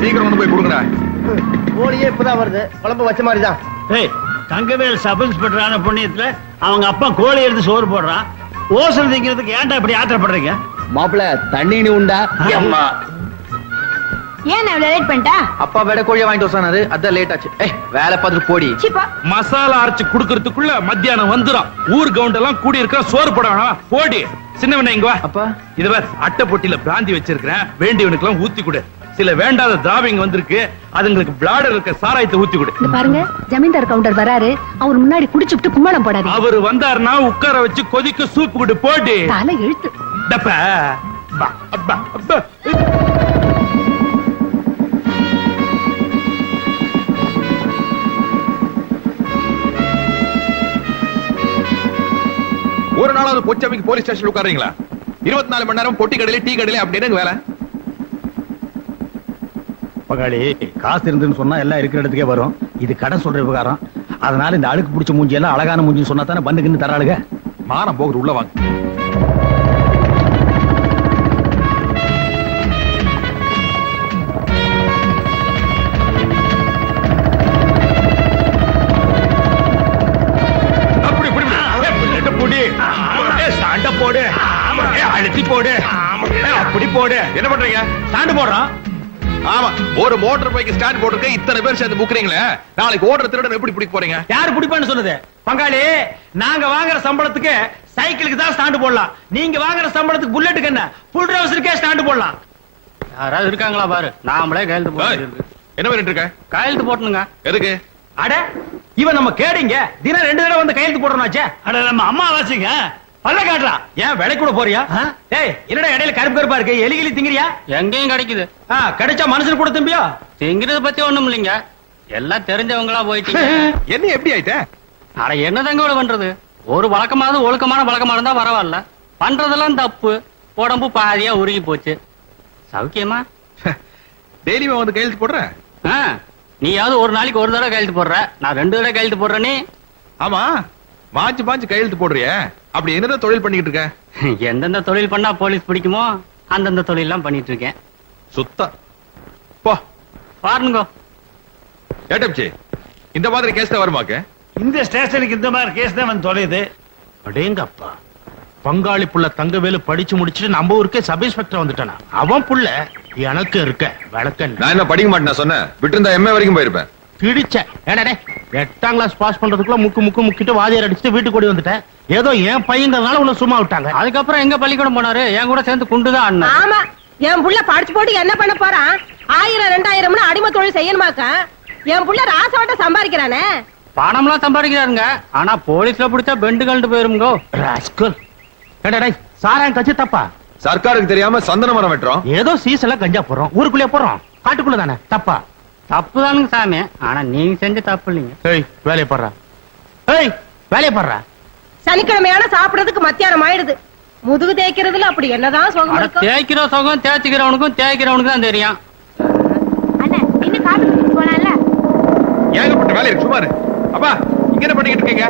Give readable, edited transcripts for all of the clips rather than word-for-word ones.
சீக்கிரம் கொண்டு போய் கொடுங்கடா. கோழியே இப்பதான் வருது, குழம்பு வச்ச மாதிரிதான். தங்கவேல் சப் இன்ஸ்பெக்டரான புண்ணியத்துல அவங்க அப்பா கோழி எடுத்து சோறு போடுறான். ஓசல் திங்கிறதுக்கு ஏன்டா இப்படி ஆத்திரப்படுறீங்க? மாப்பிள்ள தண்ணி உண்டா? ஏன் லேட் பண்ணிட்டா? அப்பா வேட கோழியை வாங்கிட்டு வந்தாரு, அதான் லேட் ஆச்சு. வேலை பார்த்துட்டு போடி. மசாலா அரைச்சு குடுக்கறதுக்குள்ள மத்தியானம் வந்துடும். ஊர் கவுண்ட் எல்லாம் கூடி இருக்க சோறு போடணும். போடி சின்னவன இங்க வா. அப்பா இது வேற அட்டை பொட்டியில பிராந்தி வச்சிருக்கிறேன், வேண்டியவனுக்கு எல்லாம் ஊத்தி கொடு. சில வேண்டாத திராவிங்க வந்திருக்கு, அதுங்களுக்கு பிளாடர் இருக்க சாராயத்தை ஊத்தி கொடு. பாருங்க, ஜமீன்தார் கவுண்டர் வராரு, அவர் முன்னாடி குடிச்சுட்டு கும்மளம் போடாது. அவர் வந்தாருன்னா உட்கார வச்சு கொதிக்க சூப்பு கொடு. போடி தலை இழுத்து டப்பா. பா, அப்பா, அப்பா. ஒரு நாளாவது பொச்சமைக்கு போலீஸ் ஸ்டேஷன் உட்காரீங்களா? 24 மணி நேரம் பொட்டி கடையில டீ கடையில அப்படின்னு வேலை. பகாளி, காசு இருந்துன்னு சொன்னா எல்லாம் இருக்கிற இடத்துக்கே வரும். இது கடன் சொல்ற விவகாரம். அதனால இந்த அழுக்கு பிடிச்ச மூஞ்சி எல்லாம் அழகான மூஞ்சி சொன்னா தானே பந்துக்குன்னு தராளுங்க. மானம் போகுது, உள்ள வாங்க. போடு, அழுத்தி போடு, அப்படி போடு. என்ன பண்றீங்க? ஸ்டாண்ட் போடுறோம். ஆமா, ஒரு மோட்டார் பைக் ஸ்டாண்ட் போட்டுருக்க இத்தனை பேர் சேர்ந்து முக்குறீங்களே, நாளைக்கு ஓடுற திருடன் எப்படி பிடிக்க போறீங்க? யாரு பிடிப்பான்னு சொல்லுது? பங்காளி, நாங்க வாங்குற சம்பளத்துக்கு சைக்கிளுக்கு தான் ஸ்டாண்ட் போடலாம். நீங்க வாங்குற சம்பளத்துக்கு புல்லட்டுக்கு என்ன, புல் ட்ரவுசருக்கே ஸ்டாண்ட் போடலாம். யாராவது இருக்காங்களா பாரு, நாமளே கையெழுத்து போட்டு. என்ன பண்ணிட்டு இருக்க? கையெழுத்து போட்டணுங்க. எதுக்கு? அட, இவன் நம்ம கேடிங்க, தினம் 2 தடவை வந்து கையெழுத்து போடணும்னாச்சே. அட, நம்ம அம்மா வாசிங்க பல்ல காட்டுறான். ஏன் விலை கூட போறியா? டேய், என்னடா இடையில கருப்பு கருப்பா இருக்கு, எலிகிலி திங்கிறியா? எங்கேயும் கிடைக்குது. கிடைச்சா மனுஷன் கூட தம்பியா? திங்கிறத பத்தி ஒண்ணும் இல்லைங்க, எல்லாம் தெரிஞ்சவங்களா போயிட்டீங்க. என்ன எப்படி ஆயிட்ட? அட என்னதாங்க பண்றது, ஒரு வழக்கமாவது ஒழுக்கமான வழக்கமா இருந்தா பரவாயில்ல. பண்றதெல்லாம் தப்பு, உடம்பு பாதியா உருகி போச்சு. சௌக்கியமா? டெய்லி வந்து கையெழுத்து போடுற? நீயாவது ஒரு நாளைக்கு ஒரு தடவை கையெழுத்து போடுற, நான் 2 தடவை கையெழுத்து போடுறேனே. ஆமா, மாஞ்சு மாஞ்சு கையெழுத்து போடுறிய, அப்படி என்னதான் தொழில் பண்ணிட்டு இருக்க? எந்தெந்த தொழில் பண்ணா போலீஸ் பிடிக்குமோ அந்தந்த தொழில் எல்லாம் பண்ணிட்டு இருக்கேன். சுத்தா போ பாருங்க. ஏட்டப்சி, இந்த மாதிரி கேஸ் தான் வருமாக்க? இந்த ஸ்டேஷனுக்கு இந்த மாதிரி கேஸ் தான் வந்து தொலையுது. அடேங்கப்பா, பங்காளி புள்ள தங்கவேலு படிச்சு முடிச்சுட்டு நம்ம ஊருக்கே சப் இன்ஸ்பெக்டர் வந்துட்டானா? அவன் புள்ள எனக்கு இருக்க வழக்கம். நான் என்ன படிக்க மாட்டேன் சொன்னேன், விட்டு இருந்தா எம்ஏ வரைக்கும் போயிருப்பேன். கிழிச்ச 8ஆம் கிளாஸ் பாஸ் பண்றதுக்குள்ள முக்கிட்டு வாதியார் அடிச்சுட்டு வீட்டுக்கு ஓடி வந்துட்டேன். ஏதோ என் பையங்கிறதுனால உன்னை சும்மா விட்டாங்க. அதுக்கப்புறம் எங்க பள்ளிக்கூடம் போனாரு, என் கூட சேர்ந்து குண்டுதான் அண்ணா. ஆமா, என் புள்ள படிச்சு போட்டு என்ன பண்ண போறான்? 1000 2000 அடிமை தொழில் செய்யணுமாக்க? என் புள்ள ராசவாட்ட சம்பாதிக்கிறானே. பணம்லாம் சம்பாதிக்கிறாருங்க, ஆனா போலீஸ்ல பிடிச்சா பெண்டு கழண்டு போயிருங்கோ. சாராயம் கட்சி தப்பா? சர்க்காருக்கு தெரியாம சந்தன மரம் வெட்டுறோம். ஏதோ சீசன்ல கஞ்சா போடுறோம், ஊருக்குள்ளே போறோம், காட்டுக்குள்ள தானே. தப்பா? தப்புதானுங்க சாமி, ஆனா நீங்க செஞ்ச தப்பு இல்லைங்க. வேலையை பாடுறா, வேலையை பாடுறா. சனிக்கிழமையான சாப்பிடறதுக்கு மத்தியானம் ஆயிடுது. முதுகு தேய்க்கிறதுல அப்படி என்னதான் சுகம் இருக்கும்? தேய்க்கிற சுகம் தேய்ச்சிக்கிறவனுக்கும் தேய்க்கிறவனுக்கு தான் தெரியும். அண்ணா, இன்னும் காட்டு போனால ஏகப்பட்ட வேலை இருக்கு, சுமாரு. அப்பா, இங்க என்ன பண்ணிட்டு இருக்கீங்க?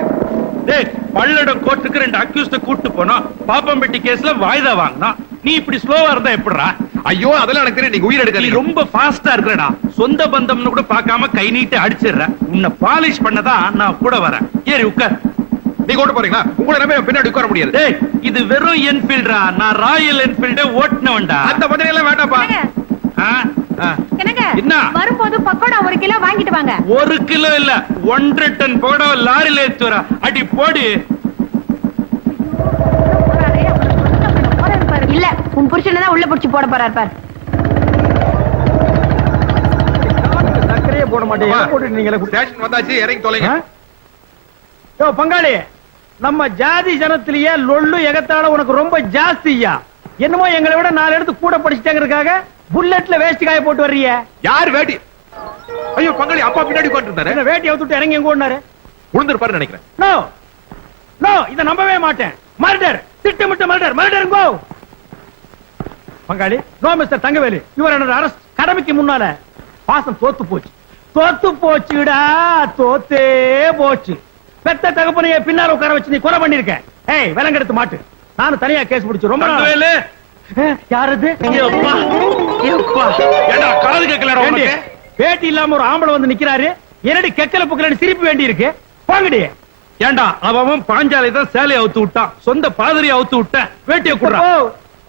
பல்லடம் கோர்ட்டுக்கு 2 அக்யூஸ்ட கூட்டு போனோம். பாப்பம்பட்டி கேஸ்ல வாய்தா வாங்கினா. நீ இப்படி ஸ்லோவா இருந்தா எப்படிடா? ஐயோ, அதெல்லாம் எனக்கு தெரியும், நீங்க உயிர் எடுக்க. நீ ரொம்ப ஃபாஸ்டா இருக்கறடா. சொந்த பந்தம்னு கூட பார்க்காம கை நீட்டி அடிச்சிடுற. உன்னை பாலிஷ் பண்ணதான் நான் கூட வரேன். ஏறி உட்கார். நீ கூட போறீங்களா? உங்களை நம்பி பின்னாடி உட்கார முடியாது. இது வெறும் என்ஃபீல்டா, நான் ராயல் என்ஃபீல்ட ஓட்டுனவன்டா. அந்த மாதிரி எல்லாம் வேண்டாப்பா. என்ன வரும்போது பக்கோடா 1 கிலோ வாங்கிட்டு வாங்க. 1 கிலோ இல்ல, 1.5 டன் பக்கோடா லாரில ஏத்தி வர. அடி போடு. இல்ல, உன் புருஷனை தான் உள்ள புடிச்சு போட போறாரு பாரு. சக்கரையே போட மாட்டேங்க, போட்டுட்டு நீங்க ஸ்டேஷன் வந்தாச்சு, இறங்கி தொலைங்க. யோ பங்காளி, நம்ம ஜாதி ஜனத்திலேயே லொள்ளு எகத்தால உனக்கு ரொம்ப ஜாஸ்தியா. என்னமோ எங்களை விட 4 இடத்துக்கு கூட படிச்சுட்டாங்கிறதுக்காக புல்லட்ல வேஷ்டி காய போட்டு வர்றீங்க. யார் வேட்டி? ஐயோ பங்காளி, அப்பா பின்னாடி உட்கார்ந்துட்டாரு. வேட்டி அவுத்துட்டு இறங்கி எங்க ஓடினாரு? உளுந்திருப்பாரு நினைக்கிறேன். நோ நோ, இத நம்பவே மாட்டேன். மர்டர், திட்டமிட்ட மர்டர், மர்டர் கோ. பங்காளி, no mister Thangavelu, your under arrest. கடமைக்கு முன்னால பாசம் தோத்து போச்சு. தோத்து போச்சுடா, தோத்தே போச்சு. பெத்த தகப்பனையே பின்னால உட்கார வச்சு நீ கொலை பண்ணிருக்க. ஏய், விலங்கெடுத்து மாட்டு. நானும் தனியா கேஸ் பிடிச்சு ரொம்ப நாள். யாரது ஏண்டா காது கேட்கலடா உனக்கு? பேட்டி இல்லாம ஒரு ஆம்பளை வந்து நிக்கிறாரு, என்னடி கெக்கல புக்கலன்னு சிரிப்பு வேண்டி இருக்கு. போங்கடி. ஏண்டா அவன் பாஞ்சாலை தான் சேலையை அவுத்து விட்டான், சொந்த பாதிரியை அவுத்து விட்ட, வேட்டியை குடுறா. ஓ,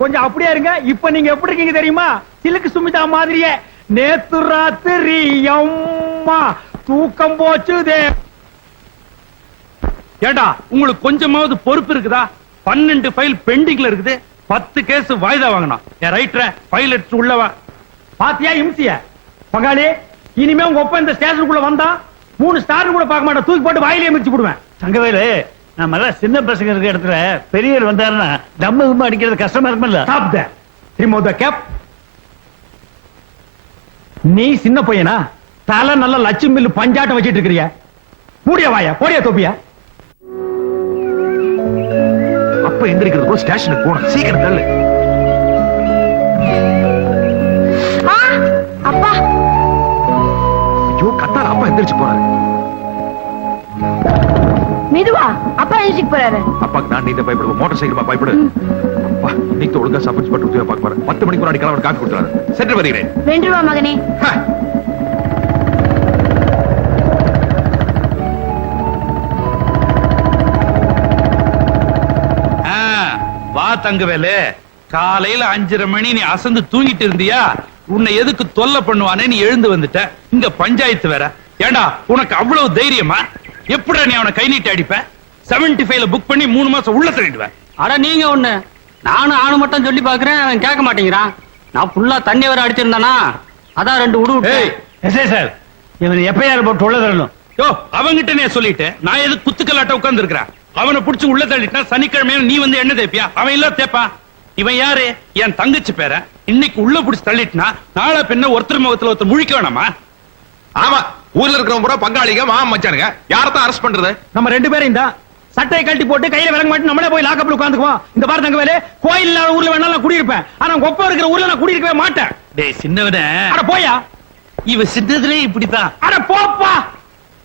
கொஞ்சம் அப்படியே இருங்க. இப்ப நீங்க எப்படி இருக்கீங்க தெரியுமா? சிலுக்கு சுமிதா மாதிரியே. நேத்து ராத்திரி அம்மா தூக்கம் போச்சுதே. ஏண்டா உங்களுக்கு கொஞ்சமாவது பொறுப்பு இருக்குதா? 12 ஃபைல் பெண்டிங்ல இருக்குது, 10 கேஸ் வாய்தா வாங்கணும். என் ரைட்டர ஃபைல் எடுத்து உள்ளவா. பாத்தியா இம்சிய பங்காளி? இனிமே உங்க ஒப்ப இந்த ஸ்டேஷனுக்குள்ள வந்தா 3 ஸ்டார் கூட பார்க்க மாட்டேன், தூக்கி போட்டு வாயிலே மிதிச்சு போடுவேன். தங்கவேலு, நம்ம எல்லாம் சின்ன பசங்க இருக்க இடத்துல பெரியவர் வந்தாருன்னா தம்ம அடிக்கிறது கஷ்டமா இருக்கும்ல. Stop there. Remove the cap. நீ சின்ன பையனா? தலை நல்ல லட்சுமி மில்லு பஞ்சாட்டம் வச்சிட்டு இருக்கிறிய. மூடிய வாயா, போடிய தொப்பியா. அப்ப எந்திரிக்கிறது ஸ்டேஷனுக்கு போகணும், சீக்கிரம் தள்ளு. அப்பா ஐயோ கத்தார, அப்பா எந்திரிச்சு போறாரு. மெதுவா, அப்பா எழுச்சிக்கு போறாரு. அப்பாக்கு நான் நீந்த பயப்படுவோம், மோட்டார் சைக்கிள் பயப்படு. அப்பா இன்னைக்கு ஒழுங்கா சப்போர்ட் பட்டு உத்தியோக பார்க்க போறேன். 10 மணிக்கு முன்னாடி கிளம்ப காசு கொடுத்துறாரு. சென்று வருகிறேன். வென்றுவா மகனே. வா தங்கவேலு, காலையில 5:30 மணி நீ அசந்து தூங்கிட்டு இருந்தியா? உன்னை எதுக்கு தொல்லை பண்ணுவானே நீ எழுந்து வந்துட்ட. இங்க பஞ்சாயத்து வேற. ஏண்டா உனக்கு அவ்வளவு தைரியமா? எப்படா நீ அவனை கை நீட்டி அடிப்ப? 75ல புக் பண்ணி 3 மாசம் உள்ள தள்ளிடுவேன். அட நீங்க ஒண்ணு, நானும் ஆணு மட்டும் சொல்லி பாக்குறேன், அவன் கேட்க மாட்டேங்கிறான். நான் ஃபுல்லா தண்ணி வர அடிச்சிருந்தானா, அதான் 2 உடு விட்டு. எஸ்ஐ சார், இவன் எப்பயாரு போட்டு உள்ள தரணும். யோ அவங்கிட்ட நீ சொல்லிட்டு நான் எதுக்கு குத்துக்கலாட்ட உட்கார்ந்து இருக்கிறேன்? அவனை புடிச்சு உள்ள தள்ளிட்டா சனிக்கிழமை நீ வந்து என்ன தேப்பியா? அவன் இல்ல தேப்பா. இவன் யாரு? என் தங்கச்சி பேர. இன்னைக்கு உள்ள புடிச்சு தள்ளிட்டுனா நாளை பின்ன ஒருத்தர் முகத்துல ஒருத்தர் முழிக்க வேணாமா? ஆமா, ஊர்ல இருக்கிறவங்க பூரா பங்காளிங்க, மாமா மச்சானுங்க. யாரத்தான் அரெஸ்ட் பண்றது? நம்ம 2 பேரும் தான் சட்டையை கழட்டி போட்டு கையில விளங்க மாட்டி நம்மளே போய் லாக்கப்ல உட்கார்ந்துக்குவோம். இந்த பாரு தங்கவேலு, கோயில் இல்லாத ஊர்ல வேணா நான் குடியிருப்பேன், ஆனா கொப்ப இருக்கிற ஊர்ல நான் குடியிருக்கவே மாட்டேன். டேய் சின்னவனே, அட போயா. இவ சின்னதுலயே இப்படித்தான். அட போப்பா.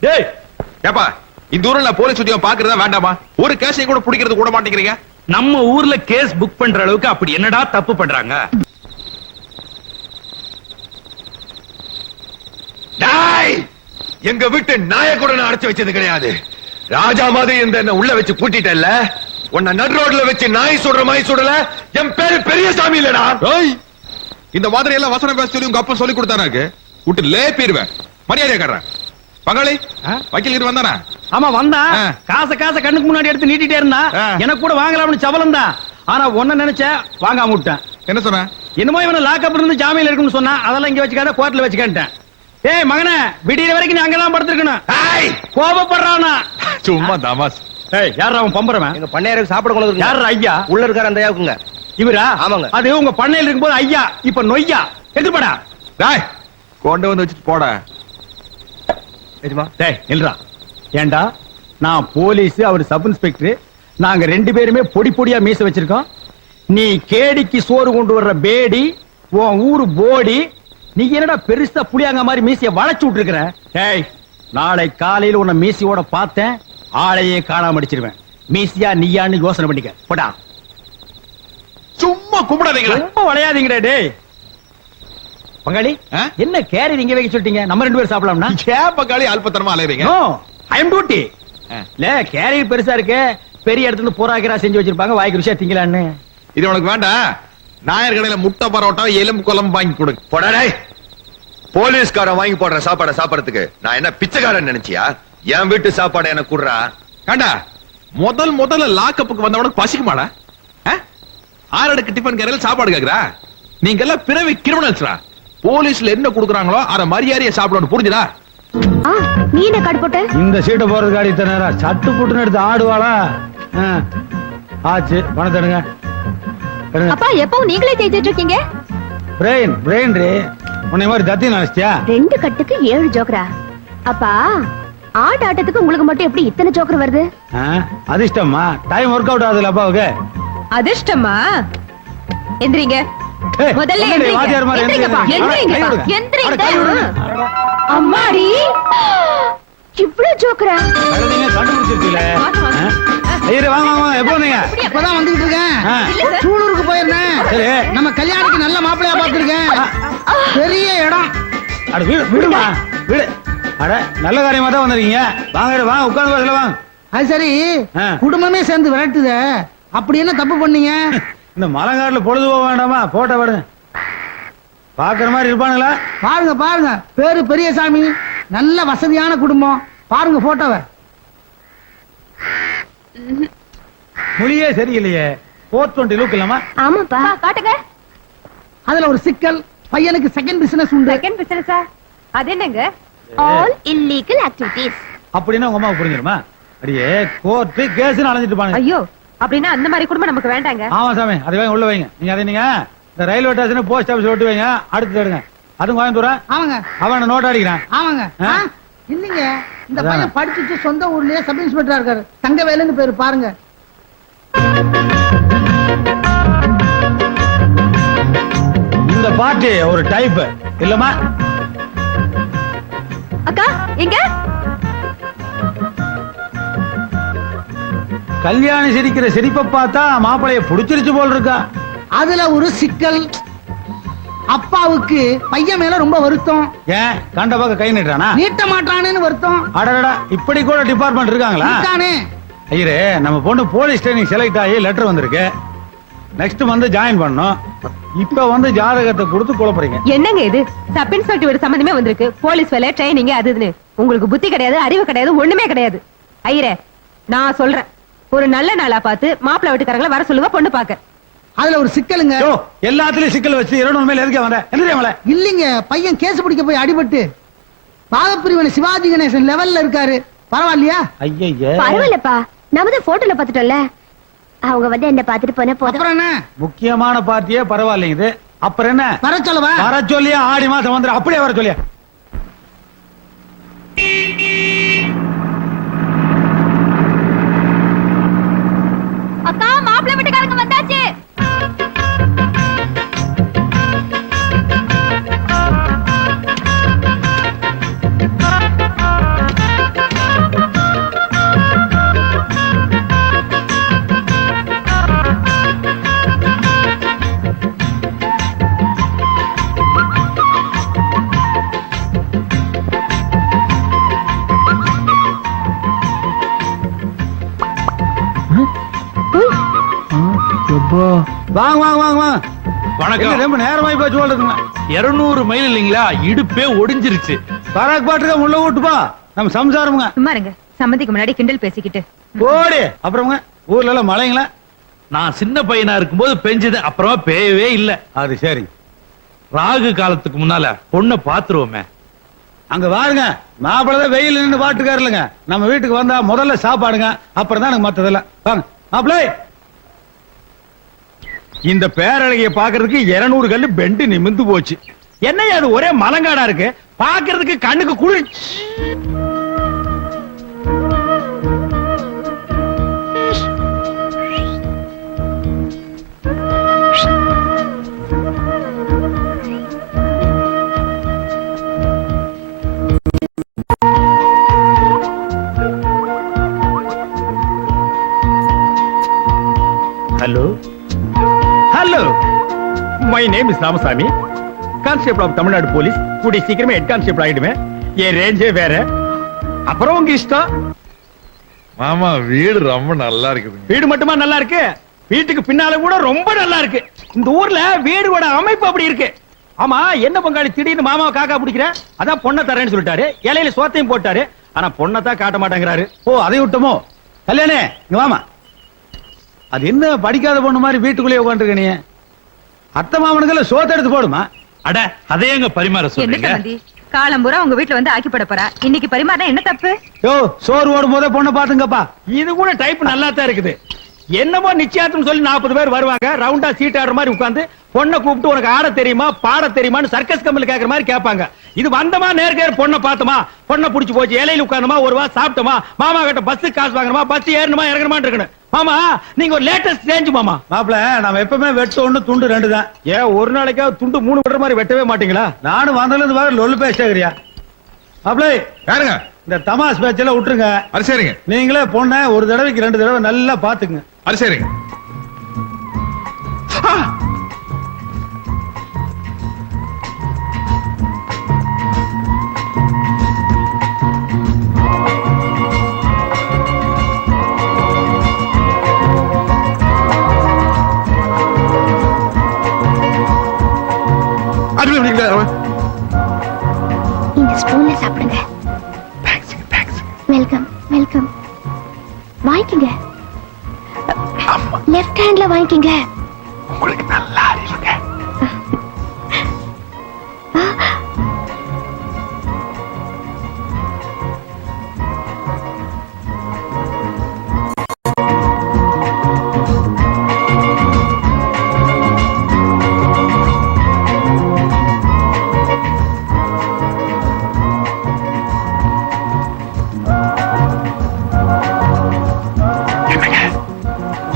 டேய் ஏப்பா, இந்த ஊர்ல போலீஸ் உத்தியோகம் பாக்குறதா வேண்டாமா? ஒரு கேஸையும் கூட பிடிக்கிறது கூட மாட்டேங்கிறீங்க. நம்ம ஊர்ல கேஸ் புக் பண்ற அளவுக்கு அப்படி என்னடா தப்பு பண்றாங்க? டேய், எங்க வீட்டு நாயை கூட நான் அடைச்சு வச்சது கிடையாது. ராஜா மாதிரி இந்த என்ன உள்ள வச்சு பூட்டிட்டல்ல, உன்னை நடு ரோட்ல வச்சு நாய் சுடுற மாதிரி சுடல. என் பேரு பெரியசாமி இல்லடா. இந்த மாதிரி எல்லாம் வசனம் பேச சொல்லி உங்க அப்பா சொல்லி கொடுத்தாரு. விட்டு லே போயிருவேன். மரியாதையா காட்டுறேன். பங்காளி வக்கீல் கிட்ட வந்தானா? ஆமா வந்தா. காசை கண்ணுக்கு முன்னாடி எடுத்து நீட்டிட்டே இருந்தா. எனக்கு கூட வாங்கலாம்னு சபலம் தான். ஆனா ஒன்ன நினைச்ச வாங்காம விட்டேன். என்ன சொன்ன? என்னமோ இவனை லாக்கப் இருந்து ஜாமீன்ல இருக்குன்னு சொன்னா, அதெல்லாம் இங்க வச்சுக்காத, கோர்ட்ல வச்சுக்கிட்டேன். ஏய் மகனே, விடியற வரைக்கும் நீ அங்கதான் படுத்திருக்கணும். கோபப்படுறானா? சும்மா தமாஸ். ஏய் யாரா அவன் பம்பறவன்? எங்க பண்ணையாருக்கு சாப்பிட கொண்டு வந்து யாரா ஐயா? உள்ள இருக்காரு அந்த ஐயாவுக்குங்க. இவரா? ஆமாங்க. அது உங்க பண்ணையில இருக்கும்போது ஐயா, இப்ப நொய்யா. எதிர்படா. டேய் கொண்டு வந்து வச்சுட்டு போட. எஜமா டேய் நில்றா. ஏண்டா நான் போலீஸ், அவர் சப் இன்ஸ்பெக்டர், நாங்க 2 பேருமே பொடி பொடியா மீச வச்சிருக்கோம். நீ கேடிக்கு சோறு கொண்டு வர்ற பேடி, உன் ஊரு போடி. நீ என்னடா பெருசா புளியாங்க மாதிரி மீசைய வளைச்சு விட்டு இருக்கிற? டேய் நாளை காலையில உன்னை மீசியோட பார்த்தேன், ஆளையே காணாம அடிச்சிருவேன். மீசியா நீயான்னு யோசனை பண்ணிக்க. போடா. சும்மா கும்பிடாதீங்களா? ரொம்ப விளையாதீங்கடா. டேய் பங்காளி, என்ன கேரி நீங்க வைக்க சொல்லிட்டீங்க? நம்ம 2 பேரும் சாப்பிடலாம்னா? ஏன் பங்காளி அல்பத்தனமா அலையறீங்க? நோ, ஐ அம் டியூட்டி. இல்ல கேரியர் பெருசா இருக்கு, பெரிய இடத்துல இருந்து போராக்கிறா செஞ்சு வச்சிருப்பாங்க, வாய்க்கு ருசியா திங்கலான்னு. இது உனக்கு வேண்டாம். நாயர் கடையில முட்டை பரோட்டா எலும்பு குழம்பு வாங்கி கொடு. போடா. போலீஸ்காரன் வாங்கி போடுற சாப்பாடை சாப்பிடறதுக்கு நான் என்ன பிச்சைக்காரன் நினைச்சியா? என் வீட்டு சாப்பாடு எனக்கு குடுறா. கண்டா முதல்ல லாக்கப்புக்கு வந்தவனுக்கு பசிக்குமாடா? ஆறடுக்கு டிஃபன் கடையில் சாப்பாடு கேக்குறா? நீங்க எல்லாம் பிறவி கிரிமினல்ஸ்ரா. போலீஸ்ல என்ன குடுக்குறாங்களோ அத மரியாதையை சாப்பிடணும், புரிஞ்சுதா? நீ என்ன காடு போட்ட? இந்த சீட்டை போறது காடி தானே, சட்டு புட்டுன்னு எடுத்து ஆடுவாளா? ஆச்சு, பணத்தை எடுங்க. அப்பா எப்பவும் நீங்களே தேய்ச்சிட்டு இருக்கீங்க? பிரெயின் உன்னை மாதிரி தத்தி நினைச்சியா? 2 கட்டுக்கு 7 ஜோக்கரா? அப்பா ஆட்டத்துக்கு உங்களுக்கு மட்டும் எப்படி இத்தனை ஜோக்கர் வருது? அதிர்ஷ்டமா? டைம் ஒர்க் அவுட் ஆகுதுல அப்பாவுக்கு. அதிர்ஷ்டமா? எந்திரிங்க. முதல்ல அம்மாடி, இவ்வளவு ஜோக்கரா? கண்டுபிடிச்சிருக்கீங்களே. ஐயரே வாங்க வாங்க வாங்க. எப்போ வந்தீங்க? இப்பதான் வந்துகிட்டு இருக்கேன். ஆ. சூலூருக்கு போயிருந்தேன். சரி. நம்ம கல்யாணிக்கு நல்ல மாப்பிள்ளையா பார்த்திருக்கேன். பெரிய இடம். அட வீடு வீடுமா வீடு. அட நல்ல காரியமா தான் வந்திருக்கீங்க. வாங்க வாங்க உட்கார்ந்து பேசல வாங்க. அது சரி, ஆ. குடும்பமே சேர்ந்து விரட்டுதே, அப்படி என்ன தப்பு பண்ணீங்க? இந்த மலைக்காட்டுல பொழுது போக வேண்டாமா? போட்ட விடுங்க. பாக்குற மாதிரி இருப்பானுங்களா? பாருங்க பாருங்க, பேரு பெரியசாமி, நல்ல வசதியான குடும்பம். பாருங்க போட்டோவை. மொழியே சரியில்லையே. 420 லுக் இல்லாமா? ஆமாப்பா காட்டுங்க. அதுல ஒரு சிக்கல், பையனுக்கு செகண்ட் பிசினஸ் உண்டு. செகண்ட் பிசினஸா? அது என்னங்க? All illegal activities. அப்படின்னா உங்க அம்மா புரிஞ்சிருமா? அடியே கோர்ட்டு கேஸ்னு அலைஞ்சிட்டு பாருங்க. ஐயோ, அப்படின்னா அந்த மாதிரி குடும்பம் நமக்கு வேண்டாங்க. ஆமா சாமி, அதை வாங்க உள்ள வைங்க. நீங்க அதை நீங்க இந்த ரயில்வே ஸ்டேஷன் போஸ்ட் ஆபீஸ் ஒட்டி வைங்க. அடுத்து எடுங்க. அதுவும் கோயம்புத்தூரா? ஆமாங்க அவன் நோட் அடிக்கிறான். ஆமாங்க. ஆ? இல்லீங்க, இந்த அதானே. பையன் படிச்சுட்டு சொந்த ஊர்லயே சப் இன்ஸ்பெக்டரா இருக்காரு. தங்கவேலுன்னு பேரு. பாருங்க. இந்த பார்ட்டி ஒரு டைப் இல்லமா? அக்கா எங்க? கல்யாணி சிரிக்கிற சிரிப்பை பார்த்தா மாப்பிளைய புடிச்சிருச்சு போல் இருக்கா. அதுல ஒரு சிக்கல், அப்பாவுக்கு பையன் மேல ரொம்ப வருத்தம். ஏன் கண்ட பக்கம் கை நீட்டானா? நீட்ட மாட்டானேன்னு வருத்தம். அடடா, இப்படி கூட டிபார்ட்மெண்ட் இருக்காங்களா? நீட்டானே. ஐயரே, நம்ம பொண்ணு போலீஸ் ட்ரைனிங் செலக்ட் ஆகி லெட்டர் வந்திருக்கு. நெக்ஸ்ட் வந்து ஜாயின் பண்ணணும். இப்ப வந்து ஜாதகத்தை கொடுத்து குழப்பறீங்க. என்னங்க இது? சப் இன்ஸ்பெக்டர் ஒரு சம்பந்தமே வந்திருக்கு. போலீஸ் வேலை, ட்ரைனிங், அது இதுன்னு. உங்களுக்கு புத்தி கிடையாது, அறிவு கிடையாது, ஒண்ணுமே கிடையாது. ஐயரே, நான் சொல்றேன், ஒரு நல்ல நாளா பார்த்து மாப்பிள்ளை வீட்டுக்காரங்களை வர சொல்லுங்க பொண்ணு பாக்க. அதுல ஒரு சிக்கலுங்க. யோ, எல்லாத்துலயும் சிக்கல் வச்சு 200 மேல எதுக்கே வந்த? என்ன மேல? இல்லீங்க, பையன் கேஸ் பிடிக்க போய் அடிபட்டு பாகப்பிரிவினை சிவாஜி கணேசன் லெவல்ல இருக்காரு. பரவாயில்லையா? ஐயய்ய, பரவாயில்லப்பா, நம்ம தான் போட்டோல பாத்துட்டோம்ல. அவங்க வந்து என்ன பாத்துட்டு போன போதும். அப்புறம் என்ன? முக்கியமான பார்ட்டியே பரவாயில்லைங்க இது. அப்புறம் என்ன? வர சொல்லவா? வர சொல்லியா? ஆடி மாசம் வந்துரு. அப்படியே வர சொல்லியா? அக்கா, மாப்பிள்ளை வீட்டுக்காரங்க வந்தாச்சு. வாங்க வாங்க வாங்க வாங்க. வணக்கம். என்ன ரொம்ப நேரமாயி போச்சு போல இருக்குங்க. 200 மைல் இல்லீங்களா? இடுப்பே ஒடிஞ்சிருச்சு. பராக் பாட்டுக்க உள்ள விட்டுப்பா. நம்ம சம்சாரமுங்க. சும்மா இருங்க, சம்மந்திக்கு முன்னாடி கிண்டல் பேசிக்கிட்டு. போடி. அப்புறமுங்க, ஊர்ல எல்லாம் மழைங்களா? நான் சின்ன பையனா இருக்கும்போது பெஞ்சது, அப்புறமா பேயவே இல்ல. அது சரி. ராகு காலத்துக்கு முன்னால பொண்ணை பாத்துருவோமே. அங்க வாருங்க, மாப்பிள்ளதான் வெயில் நின்று பாட்டுக்காருலங்க. நம்ம வீட்டுக்கு வந்தா முதல்ல சாப்பாடுங்க, அப்புறம் தான் எனக்கு மத்ததெல்லாம். வாங்க மாப்பிள்ளை. இந்த பேரழகிய பாக்குறதுக்கு 200 கல்லு பெண்டு நிமிந்து போச்சு. என்னையா அது ஒரே மலங்காடா இருக்கு? பாக்குறதுக்கு கண்ணுக்கு குளிர்ச்சி. Hello hello, my name is Ramasamy, constable of Tamil Nadu police. கூடிய சீக்கிரமே ஹெட் கான்ஸ்டேபிள் ஆயிடுவேன். என் ரேஞ்சே வேற. அப்புறம் உங்க இஷ்டம். மாமா வீடு ரொம்ப நல்லா இருக்குதுங்க. வீடு மட்டுமா நல்லா இருக்கு? வீட்டுக்கு பின்னால கூட ரொம்ப நல்லா இருக்கு. இந்த ஊர்ல வீடோட அமைப்பு அப்படி இருக்கு. ஆமா, என்ன பங்காளி திடீர்னு மாமாவை காக்கா பிடிக்கிற? அதான் பொண்ணை தரேன்னு சொல்லிட்டாரு. இலையில சோத்தையும் போட்டாரு. ஆனா பொண்ணை தான் காட்ட மாட்டேங்கிறாரு. ஓ, அதை விட்டோமோ? கல்யாணே இங்க வாமா. அது என்ன படிக்காத பொண்ணு மாதிரி வீட்டுக்குள்ளேயே உட்காந்துருக்க நீ? அத்தை மாமனுக்கு சோத்த எடுத்து போடுமா? அட, அதையேங்க பரிமாற என்ன சொல்றீங்க? சம்மந்தி, காலம்பூரா உங்க வீட்டுல வந்து ஆக்கிப்பட போறா. இன்னைக்கு பரிமாறினா என்ன தப்பு? யோ, சோறு ஓடும் போதே பொண்ணை பாத்துங்கப்பா. இது கூட டைப் நல்லா தான் இருக்குது. என்னமோ நிச்சயார்த்தம் சொல்லி 40 பேர் வருவாங்க. ரவுண்டா சீட் ஆடுற மாதிரி உட்கார்ந்து பொண்ணை கூப்பிட்டு உனக்கு ஆட தெரியுமா பாட தெரியுமான்னு சர்க்கஸ் கம்பெனி கேக்குற மாதிரி கேட்பாங்க. இது வந்தமா நேர்கேர் பொண்ணை பார்த்தமா, பொண்ணை புடிச்சு போச்சு, இலையில உட்கார்ந்தமா, ஒரு வா சாப்பிட்டோமா, மாமா கிட்ட பஸ் காசு வாங்கணுமா, பஸ் ஏறணுமா இறங்கணுமா இருக்கணும். மாமா, நீங்க ஒரு லேட்டஸ்ட் ரேஞ்ச் மாமா. மாப்பிள, நம்ம எப்பவுமே வெட்டு 1 துண்டு 2 தான். ஏன் ஒரு நாளைக்காவது துண்டு 3 விடுற மாதிரி வெட்டவே மாட்டீங்களா? நானும் வந்ததுல இருந்து லொல்லு பேசுறியா? மாப்பிளை யாருங்க இந்த தமாஸ் பேச்செல்லாம் விட்டுருங்க. அது சரிங்க நீங்களே பொண்ண ஒரு தடவைக்கு 2 தடவை நல்லா பாத்துக்குங்க. அது சரிங்க இந்த ஸ்பூன்ல சாப்பிடுங்க. Welcome welcome. வாங்கிக்கங்க. லெஃப்ட் ஹேண்ட்ல வாங்கிக்கங்க. உங்களுக்கு நல்லா அறிவுங்க.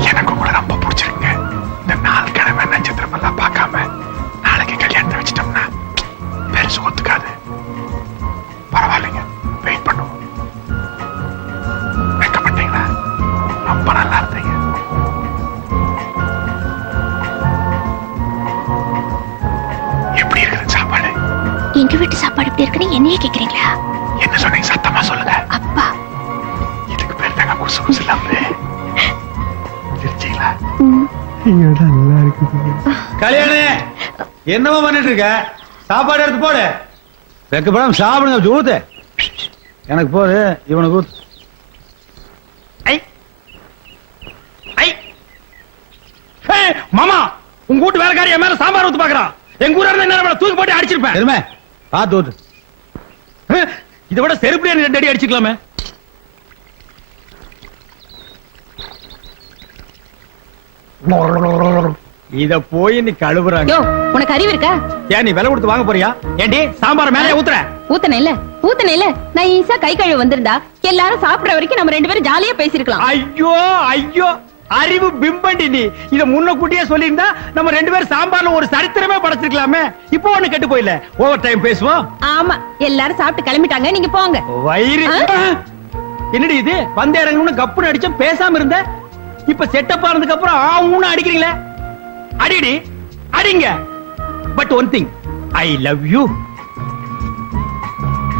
எனக்கு கூட ரொம்ப பிடிச்சிருங்க. இந்த 4 கிழமை நட்சத்திரம் எல்லாம் பார்க்காம நாளைக்கு கல்யாணத்தை வச்சிட்டோம்னா பெருசு ஒத்துக்காது. பரவாயில்லைங்க, வெயிட் பண்ணுவோம். வைக்க மாட்டீங்களா? ரொம்ப நல்லா இருந்தீங்க. எப்படி இருக்குது சாப்பாடு? எங்க வீட்டு சாப்பாடு எப்படி இருக்குன்னு என்னையே கேக்குறீங்களா? என்ன சொன்னீங்க? சத்தமா சொல்லுங்க. அப்பா. இதுக்கு பேர் தாங்க குசு குசு இல்லாம சிரிச்சீங்களா? கல்யாணி என்னமா பண்ணிட்டு இருக்க? சாப்பாடு எடுத்து போடு. வெக்கப்படாம சாப்பிடுங்க. ஊத்து. எனக்கு போடு, இவனுக்கு ஊத்து. மாமா, உங்க வீட்டு வேலைக்காரி என் மேல சாம்பார் ஊத்து பாக்குறான். எங்க ஊரா இருந்தா நேரம் தூக்கி போட்டு அடிச்சிருப்பேன். எருமை பார்த்து ஊத்து. இதை விட செருப்புல 2 அடி அடிச்சுக்கலாமே. இத போய் நீ கழுவுறாங்க. யோ, உனக்கு அறிவு இருக்கா? ஏன் நீ விலை கொடுத்து வாங்க போறியா? ஏண்டி சாம்பார் மேலே ஊத்துற? ஊத்தன இல்ல நான் ஈஸா கை கழுவு வந்திருந்தா எல்லாரும் சாப்பிடுற வரைக்கும் நம்ம 2 பேரும் ஜாலியா பேசிருக்கலாம். ஐயோ ஐயோ, அறிவு பிம்பண்டி நீ. இத முன்ன கூட்டியே சொல்லியிருந்தா நம்ம 2 பேரும் சாம்பார்ல ஒரு சரித்திரமே படைச்சிருக்கலாமே. இப்போ ஒண்ணு கெட்டு போயில. ஓவர் டைம் பேசுவோம். ஆமா, எல்லாரும் சாப்பிட்டு கிளம்பிட்டாங்க, நீங்க போங்க. வயிறு என்னடி இது? வந்த இறங்கணும்னு கப்புன்னு அடிச்சோம், பேசாம இருந்த. இப்ப செட்டப் ஆனதுக்கு அப்புறம் ஆவுன்னு அடிக்கிறீங்களே. அடிடி அடிங்க. But one thing, I love you.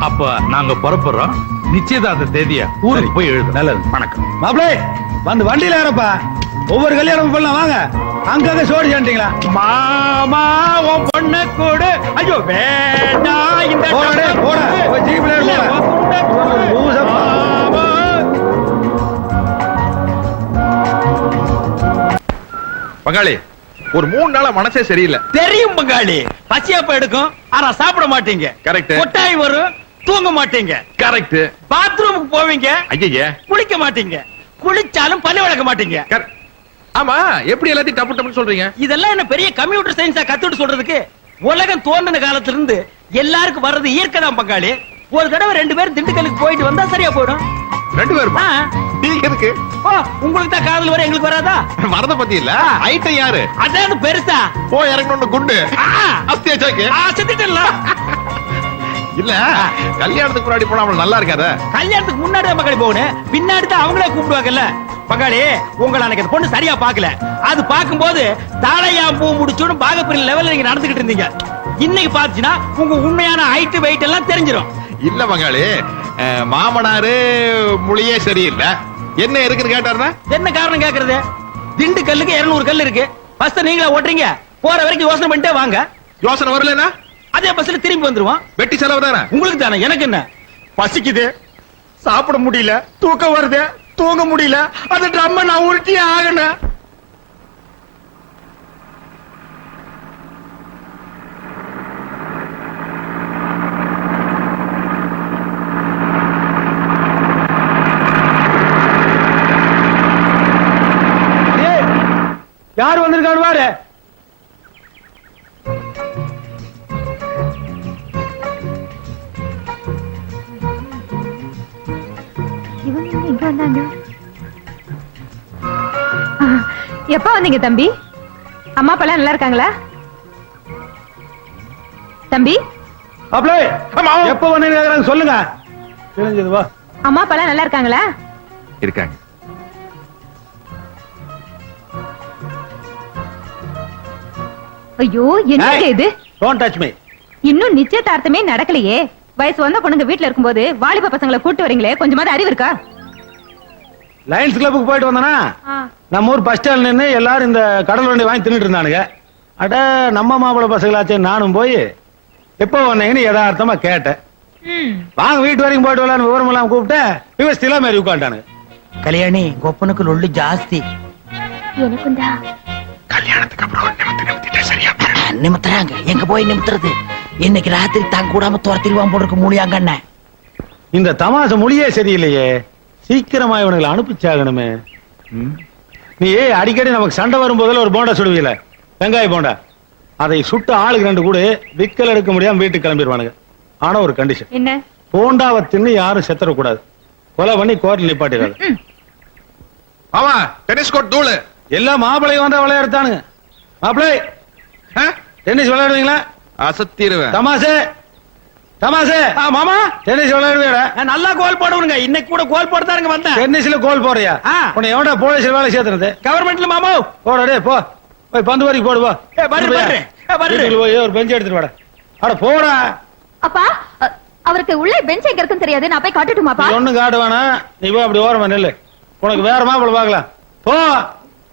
அப்ப நாங்க புறப்படுறோம். நிச்சயதார்த்த தேதிய ஊருக்கு போய் எழுது. நல்லது. வணக்கம். மாப்பிளை வந்து வண்டியில ஏறப்பா. ஒவ்வொரு கல்யாணம் பண்ணலாம் வாங்க. அங்கங்க சோடி சாண்டிங்களா? மாமா உன் பொண்ண கூடு. ஐயோ வேண்டாம். இந்த போடா போடா. போய் ஜீப்ல ஏறு போடா. உன் பொண்ணை கூடு. லூசப்பா. மாமா. பங்காளி, ஒரு 3 நாளா மனசே சரியில்லை. தெரியும் பங்காளி, பசியாப்ப எடுக்கும், ஆனா சாப்பிட மாட்டீங்க. Correct. கொட்டாய் வரும், தூங்க மாட்டீங்க. கரெக்ட். பாத்ரூமுக்கு போவீங்க, ஐயே, குளிக்க மாட்டீங்க. குளிச்சாலும் பல்லு விளக்க மாட்டீங்க. ஆமா, எப்படி எல்லாத்தையும் டப்பு டப்புன்னு சொல்றீங்க? இதெல்லாம் என்ன பெரிய கம்ப்யூட்டர் சயின்ஸா கத்துட்டு சொல்றதுக்கு? உலகம் தோன்றின காலத்துல இருந்து எல்லாருக்கும் வர்றது இயற்கை தான் பங்காளி. ஒரு தடவை 2 பேரும் திண்டுக்கலுக்கு போயிட்டு வந்தா சரியா போயிடும். 2 பேருமா? நீங்க எதுக்கு? ஓ, உங்களுக்கு தான் காதல் வர, எங்களுக்கு வராதா? வரத பத்தி இல்ல, ஐட்டம் யாரு? அதாவது பெருசா போய் இறங்கணும் குண்டு அஸ்தியா சாக்கு. செத்துட்டல. இல்ல, கல்யாணத்துக்கு முன்னாடி போனா அவள் நல்லா இருக்காத. கல்யாணத்துக்கு முன்னாடி தான் பங்காளி போகணும், பின்னாடி தான் அவங்களே கூப்பிடுவாங்கல்ல. பங்காளி, உங்களை அன்னைக்கு அந்த பொண்ணு சரியா பாக்கல. அது பாக்கும்போது தாளையாம் பூ முடிச்சுன்னு பாகப்பிரின் லெவல்ல நீங்க நடந்துகிட்டு இருந்தீங்க. இன்னைக்கு பாத்துச்சுன்னா உங்க உண்மையான ஹைட் வெயிட் எல்லாம் தெரிஞ்சிடும். இல்ல பங்காளி, மாமனாரு மொழியே சரியில்லை. என்ன இருக்குன்னு கேட்டாருன்னா? என்ன காரணம் கேக்குறது? திண்டுக்கல்லுக்கு 200 கல் இருக்கு. பஸ் நீங்களா ஓட்டுறீங்க, போற வரைக்கும் யோசனை பண்ணிட்டே வாங்க. யோசனை வரலனா அதே பஸ்ல திரும்பி வந்துருவோம். வெட்டி செலவு தானே உங்களுக்கு தானே, எனக்கு என்ன? பசிக்குது, சாப்பிட முடியல, தூக்கம் வருது, தூங்க முடியல, அந்த ட்ரம்ம நான் உருட்டியே ஆகணும். யார் வந்திருக்காரு பாரு. எப்ப வந்தீங்க தம்பி? அம்மா அப்பா எல்லாம் நல்லா இருக்காங்களா? தம்பி மாப்பிள எப்ப வந்தீங்க சொல்லுங்க தெரிஞ்சது வா. அம்மா அப்பா நல்லா இருக்காங்களா? இருக்காங்க. ஐயோ என்னங்க இது? Don't touch me. இன்னும் நிச்சயதார்த்தமே நடக்கலையே. வயசு வந்த பொண்ணுங்க வீட்டுல இருக்கும்போது வாலிப பசங்களை கூட்டு வரீங்களே, கொஞ்சமாவது அறிவு இருக்கா? லயன்ஸ் கிளப்புக்கு போயிட்டு வந்தானா நம்ம ஊர் பஸ் ஸ்டாண்ட் நின்று எல்லாரும் இந்த கடல் வண்டி வாங்கி தின்னுட்டு இருந்தானுங்க. அட நம்ம மாப்பிள பசங்களாச்சே, நானும் போய் எப்போ வந்தீங்கன்னு யதார்த்தமா கேட்டேன். வாங்க வீட்டு வரைக்கும் போயிட்டு வரலான்னு விவரம் எல்லாம் கூப்பிட்டேன். விவசாயில மாதிரி உட்காந்துட்டானுங்க. கல்யாணி கொப்பனுக்கு லொள்ளு ஜாஸ்தி. எனக்கும் தான். கல்யாணத்துக்கு அப்புறம் நிமித்திட்டா சரியா? நிமித்துறாங்க. எங்க போய் நிமித்துறது? இன்னைக்கு ராத்திரி தாங்க கூடாம துரத்திடுவான் போடுறதுக்கு மூலியாங்கண்ண. இந்த தமாசை மொழியே சரியில்லையே. சீக்கிரமா இவனுங்களை அனுப்பிச்சாகணுமே. நீ அடிக்கடி நமக்கு சண்டை வரும்போதில் ஒரு போண்டா சுடுவீல, வெங்காய போண்டா, அதை சுட்டு ஆளுக்கு 2 கூட விக்கல் எடுக்க முடியாம வீட்டுக்கு கிளம்பிடுவானுங்க. ஆனா ஒரு கண்டிஷன், என்ன? போண்டாவை தின்னு யாரும் செத்துறக்கூடாது. கொலை பண்ணி கோர்ட்ல நிப்பாட்டிடாது. ஆமா, டென்னிஸ் கோர்ட் தூளு. எல்லாம் மாப்பிள்ளையும் வந்தா விளையாடுத்தானுங்க. மாப்பிள்ளை டென்னிஸ் விளையாடுவீங்களா? அசத்திடுவேன். தமாசே தமாசே மாமா டென்னிஸ் விளையாடுவீடா? நல்லா கோல் போடுவனுங்க. இன்னைக்கு கூட கோல் போட்டுதாருங்க வந்தேன். டென்னிஸ்ல கோல் போறியா? உன்னை எவன்டா போலீஸ்ல வேலை சேர்த்துறது? கவர்மெண்ட்ல மாமா. போடா டேய் போ. போய் பந்து வரைக்கும் போடு போ. வர்றேன். போய் ஒரு பெஞ்ச் எடுத்துட்டு வாடா. அட போடா. அப்பா அவருக்கு உள்ள பெஞ்ச் எங்க இருக்குன்னு தெரியாது. நான் போய் காட்டட்டுமாப்பா? நீ ஒண்ணும் காட்ட வேணாம். நீ போய் அப்படி ஓரமா நில்லு. உனக்கு வேற மாப்பிள பாக்கலாம். போ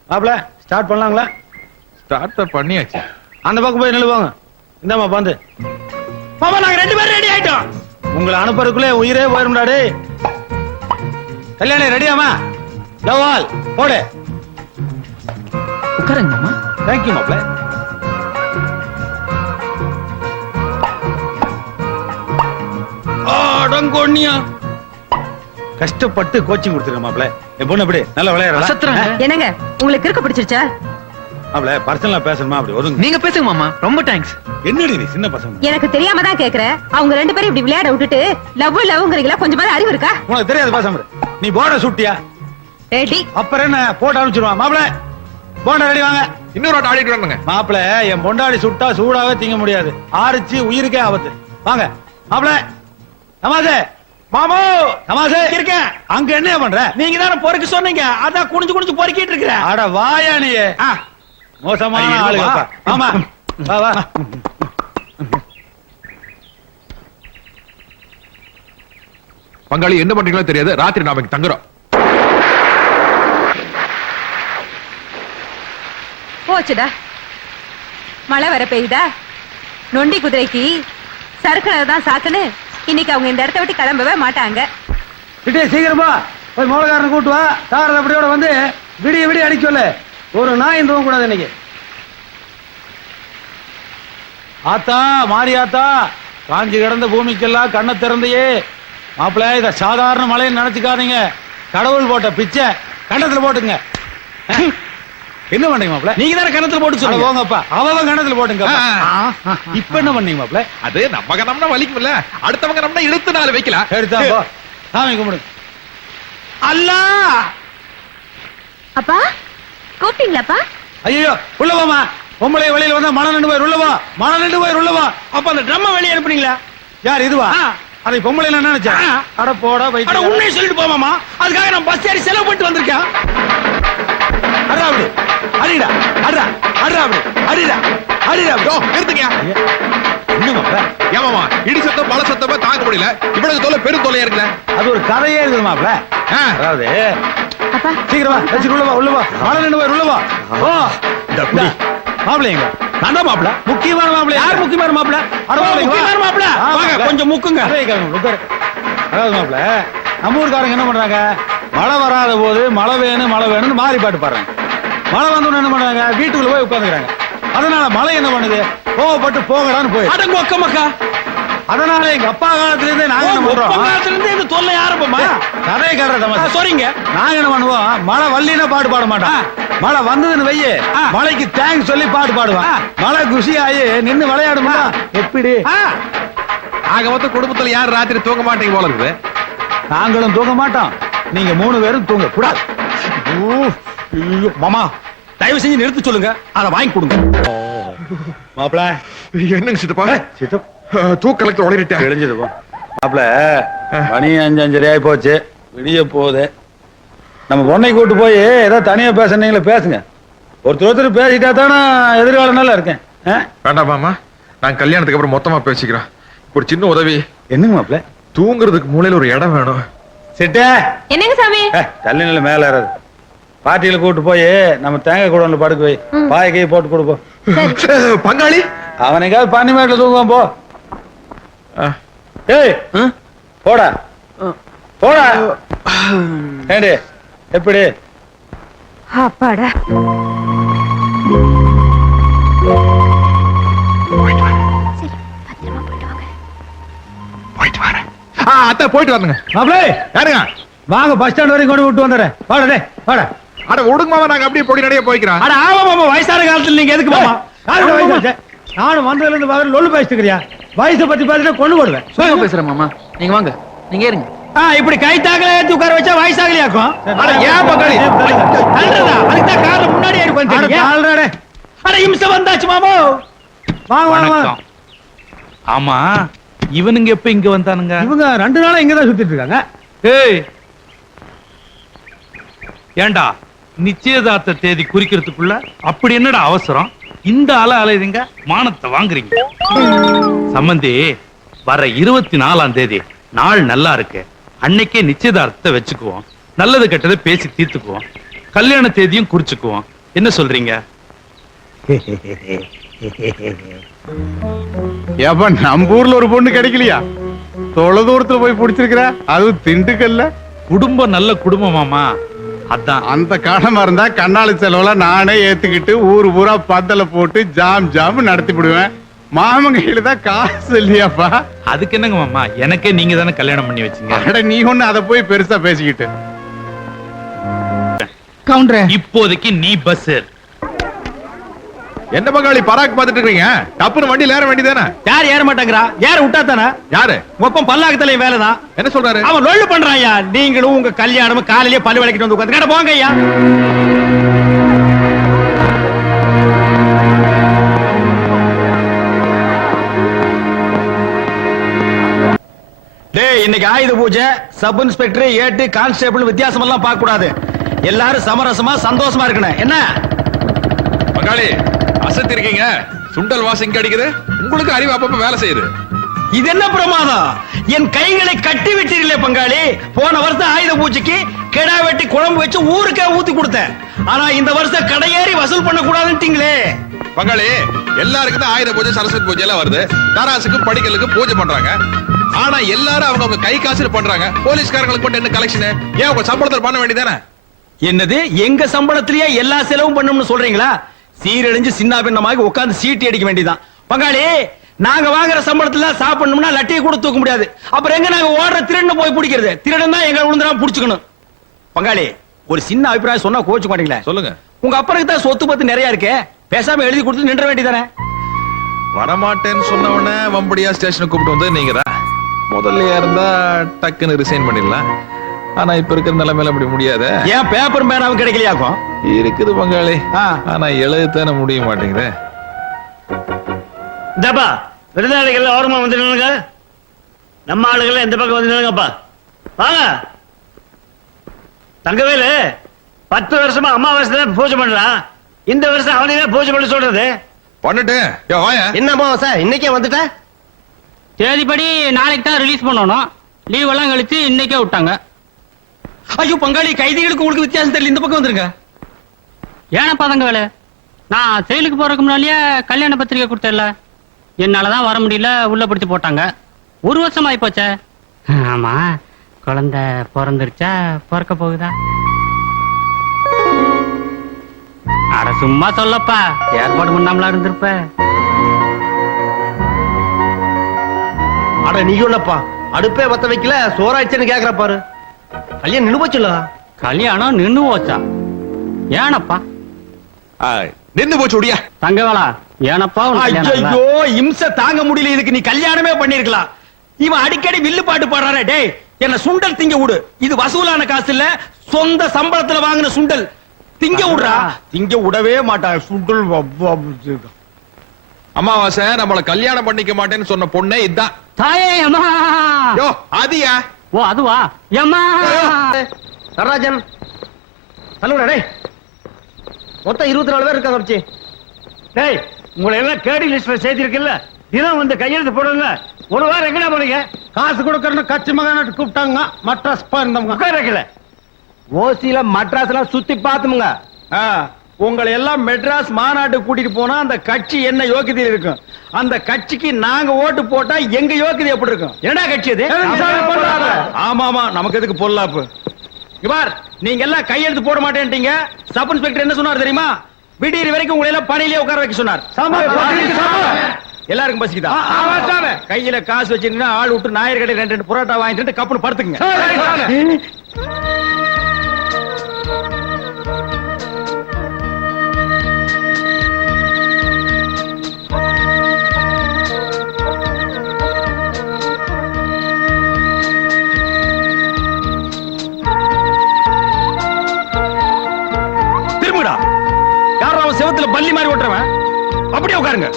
மாப்பிள. ஸ்டார்ட் பண்ணலாங்களா? ஸ்டார்ட் பண்ணியாச்சு. அந்த பக்கம் போய் நில்லு போங்க. இந்தாம்மா பந்து. மாமா நாங்க 2 பேரும் ரெடி ஆயிட்டோம். உங்களை அனுப்புறதுக்குள்ளே உயிரே போயிரும்டா டேய். கல்யாணி ரெடியாமா? லவ் ஆல் போடு. உட்காருங்க மாமா. தேங்க்யூ மாப்பிள. அடங்கோண்ணியா கஷ்டப்பட்டு கோச்சிங் கொடுத்துருக்க மாப்பிள. என் பொண்ணு எப்படி நல்லா விளையாடுறா? என்னங்க உங்களுக்கு இருக்க பிடிச்சிருச்சா? மாப்பிள பர்சனலா பேசணுமா? அப்படி ஒதுங்க. நீங்க பேசுங்க மாமா. ரொம்ப தேங்க்ஸ். என்னடி நீ சின்ன பசங்க? எனக்கு தெரியாம தான் கேக்குறேன். அவங்க 2 பேரும் இப்படி விளையாட விட்டுட்டு லவ்ங்கறீங்களா? கொஞ்சமாவது அறிவு இருக்கா? உனக்கு தெரியாது பேசாம இரு. நீ போட சுட்டியா? ரெடி. அப்புறம் என்ன போட்டு அனுப்பிச்சிருவான். மாப்பிள போண்டா ரெடி வாங்க. இன்னொரு ஆட்ட ஆடிட்டு வாங்க. மாப்பிள என் பொண்டாடி சுட்டா சூடாவே திங்க முடியாது. ஆரிச்சு உயிருக்கே ஆபத்து. வாங்க மாப்பிள. தமாசே மாமா தமாசே இருக்கேன். அங்க என்ன பண்ற? நீங்க தான பொறுக்க சொன்னீங்க. அதான் குனிஞ்சு குனிஞ்சு பொறுக்கிட்டு இருக்கிறேன். அட வாயா நீ. மோசமான ஆளுங்க. ஆமா வா வா. பங்காளி என்ன பண்றீங்களோ தெரியாது. ராத்திரி நாம இங்க தங்குறோம். போச்சுடா. மழை வர பெய்யுதா? நொண்டி குதிரைக்கு சறுக்கிறது தான் சாக்குன்னு இன்னைக்கு அவங்க இந்த இடத்த விட்டு கிளம்பவே மாட்டாங்க. சீக்கிரமா போய் மோளக்காரனை கூட்டு வா. தாரத அப்படியோட வந்து விடிய விடிய அடிக்க சொல்லு. ஒரு நாய் தூங்க கூடாது இன்னைக்கு. ஆத்தா மாரியாத்தா, காஞ்சி கிடந்த பூமிக்கெல்லாம் கண்ணை திறந்தையே. மாப்பிள்ள இத சாதாரண மழைன்னு நினைச்சுக்காதீங்க. கடவுள் போட்ட பிச்சை கண்ணத்துல போட்டுங்க. என்ன பண்ணீங்க மாப்பிள்ள? நீங்க தான கணத்துல போட்டு சொல்லுங்க. போங்கப்பா. அவன் கண்ணத்துல போட்டுங்க. இப்ப என்ன பண்ணீங்க மாப்பிள்ள? அது நம்ம கணம்னா வலிக்கும்ல. அடுத்தவங்க கணம்னா இழுத்து 4 வைக்கலாம். எடுத்தா போ. சாமி கும்பிடுங்க. அல்லா. அப்பா கூப்பிட்டீங்களாப்பா? ஐயோ உள்ள போமா. பொம்பளை வெளியில வந்தா மழை நின்று போய் உள்ளவா. மழை நின்று போய் உள்ளவா. அப்ப அந்த ட்ரம்ம வெளிய அனுப்புனீங்களா? யார் இதுவா? அதை பொம்பளை என்ன நினைச்சா? அட போடா அட வைக்க. உண்மையை சொல்லிட்டு போமாமா. அதுக்காக நான் பஸ் ஏறி செலவு பண்ணிட்டு வந்திருக்கேன். அடா அப்படி அடிடா. அடா அடா அப்படி அடிடா அடிடா. யோ நிறுத்துங்க. என்ன மாப்பிள்ள? ஏமாமா இடி சத்தம் மழை சத்தமா தாங்க முடியல. இவ்வளவு தொல்லை பெரும் தொல்லையா இருக்குல்ல. அது ஒரு கதையே இருக்குது மாப்பிள்ள. அதாவது அப்பா சீக்கிரமா வச்சு உள்ளவா உள்ளவா. மழை நின்று போய் உள்ளவா. ஓ மாப்பிள்ளைங்க நான் தான் மாப்பிள்ள. முக்கியமான மாப்பிள்ளை. யார் முக்கியமான மாப்பிள்ள? முக்கியமான மாப்பிள்ள. வாங்க கொஞ்சம் முக்குங்க. அதாவது மாப்பிள்ள நம்ம ஊருக்காரங்க என்ன பண்றாங்க? மழை வராத போது மழை வேணும் மழை வேணும்னு மாறி பாட்டு பாடுறாங்க. மழை வந்தோன்னு என்ன பண்றாங்க? வீட்டுக்குள்ள போய் உட்காந்துக்கிறாங்க. அதனால மழை என்ன பண்ணுது? கோவப்பட்டு போகடான்னு போய். அடங்க ஒக்க மக்கா. அதனால எங்க அப்பா காலத்துல இருந்தே நாங்க என்ன பண்றோம்? காலத்துல இருந்து இந்த தொல்லை ஆரம்பமா? கதையை கட்டுற தமாஷா. சரிங்க. நாங்க என்ன பண்ணுவோம்? மழை வல்லினா பாட்டு பாட மாட்டோம். மழை வந்ததுன்னு வையே மழைக்கு தேங்க்ஸ் சொல்லி பாட்டு பாடுவான். மழை குஷி ஆகி நின்னு விளையாடுமா? எப்படி? ஆக மொத்த குடும்பத்துல யார் ராத்திரி தூங்க மாட்டீங்க போல இருக்குது. நாங்களும் தூங்க மாட்டோம். நீங்க 3 பேரும் தூங்க கூடாது. மாமா தயவு செஞ்சு நிறுத்தி சொல்லுங்க. அதை வாங்கி கொடுங்க. மாப்பிள என்னங்க சித்தப்பா சித்தப் தூக்க கலெக்டர் உடனிட்டேன் கிழிஞ்சது போ மாப்பிள மணி 5:30 ஆகி போச்சு விடிய போகுது நம்ம பொண்ணை கூட்டு போய் ஏதோ தனியா பேசுனீங்களே பேசுங்க ஒருத்தர் பேசிட்டா தானே எதிர்காலம் நல்லா இருக்கேன் வேண்டாம் மாமா நான் கல்யாணத்துக்கு அப்புறம் மொத்தமா பேசிக்கிறேன் ஒரு சின்ன உதவி என்னங்க மாப்பிள தூங்குறதுக்கு மூலையில ஒரு இடம் வேணும் சிட்டே என்னங்க சாமி தள்ளி நில மேல ஏறாது பாட்டியில கூட்டு போய் நம்ம தேங்காய் கூட படுக்க வை பாய கை போட்டு கொடுப்போம் பங்காளி அவனைக்காவது பண்ணி மேட்டில் தூங்குவான் போ ஏய் போடா போடா ஏண்டி எப்படி அப்பாடா போயிட்டு வரேன் அத்தை போயிட்டு வரணுங்க மாப்பிளே யாருங்க வாங்க பஸ் ஸ்டாண்ட் வரைக்கும் கொண்டு விட்டு வந்துடுறேன் வாடா டேய் வாடா அட ஒடுங்க மாமா நாங்க அப்படியே பொடி நடைய போய்க்கிறோம் அட ஆமா மாமா வயசான காலத்துல நீங்க எதுக்கு மாமா யாருக்கு வயசாச்சு? நானும் வந்ததுல இருந்து பாக்குற லொல்லு பேசிட்டுக்கிறியா வயசை பத்தி பேசிட்டு கொண்டு போடுவேன் பேசுறேன் மாமா நீங்க வாங்க நீங்க ஏறுங்க இப்படி கை தாக்கல ஏத்தி உட்கார வச்சா வயசாகலையாக்கும் அட ஏன் பங்காளி தள்ளுறதா அதுதான் கார்ல முன்னாடி ஏறி உட்கார்ந்தீங்க ஆல்ரெடி அட இம்சம் வந்தாச்சு மாமா வாங்க வாங்க வாங்க வணக்கம். ஆமா இவனுங்க எப்ப இங்க வந்தானுங்க இவங்க 2 நாளா இங்கதான் சுத்திட்டு இருக்காங்க ஏய் ஏண்டா நிச்சயதார்த்த தேதி குறிக்கிறதுக்குள்ள அப்படி என்னடா அவசரம் இந்த அலையுறீங்க மானத்தை வாங்குறீங்க சம்பந்தி வர 24ஆம் தேதி நாள் நல்லா இருக்கு அன்னைக்கே நிச்சயதார்த்தத்தை வச்சுக்குவோம் நல்லது கெட்டதை பேசி தீர்த்துக்குவோம் கல்யாண தேதியும் குறிச்சுக்குவோம் என்ன சொல்றீங்க ஏப்பா நம்ம ஊர்ல ஒரு பொண்ணு கிடைக்கலையா தொலை தூரத்துல போய் பிடிச்சிருக்கிற அதுவும் திண்டுக்கல்ல குடும்பம் நல்ல குடும்பமாமா அதான் அந்த காலமா இருந்தா கண்ணாடி செலவுல நானே ஏத்துக்கிட்டு ஊரு பூரா பந்தல போட்டு ஜாம் ஜாம் நடத்தி விடுவேன் மாமன் கையில தான் காசு இல்லையாப்பா அதுக்கு என்னங்க மாமா எனக்கே நீங்க தானே கல்யாணம் பண்ணி வச்சீங்க அட நீ ஒண்ணு அதை போய் பெருசா பேசிக்கிட்டு கவுண்டர் இப்போதைக்கு நீ பஸ் ஏறு. என்ன பங்காளி பராக் பாத்துட்டு இருக்கீங்க டப்புனு வண்டியில ஏற வேண்டியதானே யார் ஏற மாட்டேங்கிறா ஏற விட்டா தானே யாரு மொப்பம் பல்லாக்கத்துல வேலைதான் என்ன சொல்றாரு அவன் லொள்ளு பண்றான் ஐயா நீங்களும் உங்க கல்யாணம் காலையிலேயே பல்லு விளக்கிட்டு வந்து உட்காந்து போங்க ஐயா டேய் இன்னைக்கு ஆயுத பூஜை சப் இன்ஸ்பெக்டர் ஏட்டு கான்ஸ்டேபிள் வித்தியாசம் எல்லாம் பார்க்க கூடாது எல்லாரும் சமரசமா சந்தோஷமா இருக்கணும் என்ன பங்காளி அசத்தி இருக்கீங்க சுண்டல் வாசம் இங்க அடிக்குது உங்களுக்கு அறிவு அப்பப்ப வேலை செய்யுது இது என்ன பிரமாதம் என் கைகளை கட்டி விட்டீர்களே பங்காளி போன வருஷம் ஆயுத பூஜைக்கு கிடா வெட்டி குழம்பு வச்சு ஊருக்கே ஊத்தி கொடுத்தேன் ஆனா இந்த வருஷம் கடையேறி வசூல் பண்ண கூடாதுன்றீங்களே பங்காளி எல்லாருக்கும் தான் ஆயுத பூஜை சரஸ்வதி பூஜை எல்லாம் வருது தராசுக்கும் படிக்கலுக்கு பூஜை பண்றாங்க ஆனா எல்லாரும் அவங்க கை காசுல பண்றாங்க போலீஸ்காரங்களுக்கு மட்டும் என்ன கலெக்ஷன் ஏன் உங்க சம்பளத்தில் பண்ண வேண்டியதானே என்னது எங்க சம்பளத்திலேயே எல்லா செலவும் பண்ணணும்னு சொல்றீங்களா சீரழிஞ்சு சின்ன பின்னமாக உட்கார்ந்து சீட்டி அடிக்க வேண்டியதான் பங்காளி நாங்க வாங்குற சம்பளத்துல சாப்பிடணும்னா லட்டியை கூட தூக்க முடியாது அப்புறம் எங்க நாங்க ஓடுற திருடன் போய் பிடிக்கிறது திருடன் தான் எங்க விழுந்துடா புடிச்சுக்கணும் பங்காளி ஒரு சின்ன அபிப்பிராயம் சொன்னா கோச்சு மாட்டீங்களா சொல்லுங்க உங்க அப்பனுக்கு தான் சொத்து பத்து நிறைய இருக்கு பேசாம எழுதி கொடுத்து நின்ற வேண்டியதானே வரமாட்டேன்னு சொன்ன உடனே வம்படியா ஸ்டேஷனுக்கு கூப்பிட்டு வந்து நீங்க தான் முதல்ல இருந்தா டக்குன்னு ரிசைன் பண்ணிடலாம் ஆனா இப்ப இருக்கிற நிலைமையில அப்படி முடியாத ஏன் பேப்பர் பேனாவும் கிடைக்கலையாக்கும் இருக்குது பங்காளி ஆனா எழுதுதானே முடிய மாட்டேங்குது இந்தப்பா விருந்தாளிகள் ஓரமா வந்துடுங்க நம்ம ஆளுகள் எந்த பக்கம் வந்துடுங்கப்பா வாங்க தங்கவேலு 10 வருஷமா அமாவாசை பூஜை பண்றான் இந்த வருஷம் அவனே பூஜை பண்ண சொல்றது பண்ணிட்டு வாயா என்னம்மா சார் இன்னைக்கே வந்துட்ட தேதிப்படி நாளைக்கு தான் ரிலீஸ் பண்ணணும் லீவ் எல்லாம் கழிச்சு இன்னைக்கே விட்டாங்க ஐயோ பங்காளி கைதிகளுக்கு உங்களுக்கு வித்தியாசம் தெரியல இந்த பக்கம் வந்துருங்க ஏனப்பா தங்க வேலை நான் செயலுக்கு போறதுக்கு முன்னாலேயே கல்யாண பத்திரிகை கொடுத்தேன்ல என்னாலதான் வர முடியல உள்ள பிடிச்சு போட்டாங்க 1 வருஷம் ஆயி போச்சே ஆமா குழந்தை பிறந்துருச்சா பிறக்க போகுதா அட சும்மா சொல்லப்பா ஏற்பாடு பண்ணாமலா இருந்திருப்ப அட நீ உள்ளப்பா அடுப்பே பத்த வைக்கல சோறாச்சுன்னு கேக்குற பாரு கல்யாணம் நின்னு போச்சுல கல்யாணம் நின்னு போச்சா ஏனப்பா நின்னு போச்சு உடியா தங்கவேலா ஏனப்பா உனக்கு கல்யாணம் இல்ல? ஐயோ இம்ச தாங்க முடியல இதுக்கு நீ கல்யாணமே பண்ணிருக்கலாம் இவன் அடிக்கடி வில்லு பாட்டு பாடுறானே டேய் என்ன சுண்டல் திங்க விடு இது வசூலான காசு இல்ல சொந்த சம்பளத்துல வாங்கின சுண்டல் திங்க விடுறா திங்க விடவே மாட்டான் சுண்டல் அமாவாசை நம்மள கல்யாணம் பண்ணிக்க மாட்டேன்னு சொன்ன பொண்ணே இதான். தாயே அம்மா. யோ அதியா? ஓ அதுவா? அம்மா. நடராஜன் சொல்லுடா டேய். மொத்தம் 24 பேர் இருக்காங்க வச்சு. டேய் உங்களை எல்லாம் கேடி லிஸ்ட்ல சேர்த்திருக்குல்ல, தினம் வந்து கையெழுத்து போடுங்க. ஒரு வாரம் எங்கடா போறீங்க? காசு கொடுக்கறன்னு கட்சி மகனாட்டு கூப்பிட்டாங்க. மட்ராஸ் போயிருந்தவங்க. உட்காரக்கல. ஓசியில மட்ராஸ்லாம் சுத்தி பாத்துமுங்க. உங்களை எல்லாம் மெட்ராஸ் மாநாட்டு கூட்டிட்டு போனா அந்த கட்சி என்ன யோக்கியதை இருக்கும்? அந்த கட்சிக்கு நாங்க ஓட்டு போட்டா எங்க யோக்கியதை எப்படி இருக்கும்? என்னடா கட்சி அது? ஆமா ஆமா, நமக்கு எதுக்கு பொல்லாப்பு? இவார் நீங்க எல்லாம் கையெழுத்து போட மாட்டேன்ட்டீங்க. சப் இன்ஸ்பெக்டர் என்ன சொன்னார் தெரியுமா? விடியற வரைக்கும் உங்களை எல்லாம் பணியிலே உட்கார வைக்க சொன்னார். எல்லாருக்கும் பசிக்குதா? கையில காசு வச்சிருந்தா ஆள் விட்டு நாயர் கடை 2 புரோட்டா வாங்கிட்டு கப்புன்னு படுத்துங்க. திரும்புடா. யாரோ அவன் செவத்துல பல்லி மாதிரி ஓட்டுறவன். அப்படியே உட்காருங்க.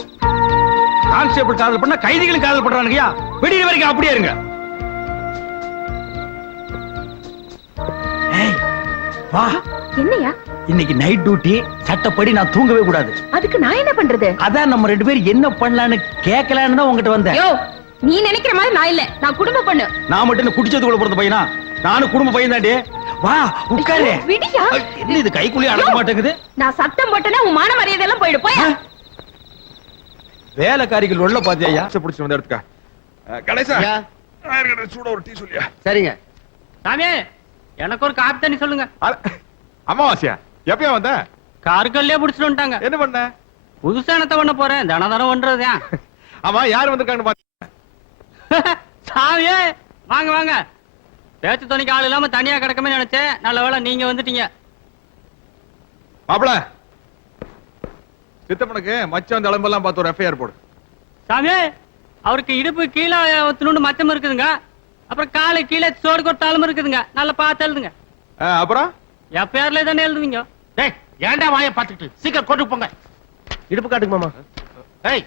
கான்ஸ்டேபிள் காதல் பண்ணா கைதிகளும் காதல் பண்றானுங்கயா. விடிய வரைக்கும் அப்படியே இருங்க. ஏய் வா. என்னையா? இன்னைக்கு நைட் டியூட்டி, சட்டப்படி நான் தூங்கவே கூடாது. அதுக்கு நான் என்ன பண்றது? அதான் நம்ம 2 பேரும் என்ன பண்ணலான்னு கேட்கலான்னு தான் உங்ககிட்ட வந்தேன். யோ, நீ நினைக்கிற மாதிரி நான் இல்ல. நான் குடும்ப பொண்ணு. நான் மட்டும் குடிச்சது கூட பிறந்த பையனா? நானும் குடும்ப பையன் தாண்டி. வா உட்காரு. விடியா? என்ன இது கைக்குள்ளே அடக்க மாட்டேங்குது? நான் சத்தம் போட்டேன்னா உன் மான மரியாதை எல்லாம் போயிடு. போய் வேலைக்காரிகள் உள்ள பாத்தியா? பிடிச்சு வந்து எடுத்துக்க. கணேசா சூட ஒரு டீ சொல்லியா? சரிங்க. சாமி எனக்கு ஒரு காப்பி தண்ணி சொல்லுங்க. அமாவாசையா எப்பயா வந்த? கார்கல்லே புடிச்சிட்டு வந்துட்டாங்க. என்ன பண்ண? புதுசா என்னத்த பண்ண போறேன்? தனம் பண்றதுதான். ஆமா யார் வந்திருக்காங்கன்னு பாத்து. சாமியே வாங்க வாங்க. பேச்சு துணைக்கு ஆள் இல்லாம தனியா கிடக்கமே நினைச்சேன். நல்ல வேளை நீங்க வந்துட்டீங்க. மாப்பிள சித்தப்பனுக்கு மச்சான் அந்த அளம்பெல்லாம் பார்த்து ஒரு எஃப்ஐஆர் போடு. சாமி அவருக்கு இடுப்பு கீழே ஒத்துணுண்டு மச்சம் இருக்குதுங்க. அப்புறம் காலை கீழே சோடு கொட்டாலும் இருக்குதுங்க. நல்லா பார்த்து எழுதுங்க. அப்புறம் எஃப்ஐஆர்ல தானே எழுதுவீங்க. டேய் ஏன்டா வாயை பார்த்துட்டு சீக்கிரம் கொண்டு போங்க. இடுப்பு காட்டுங்க மாமா. டேய்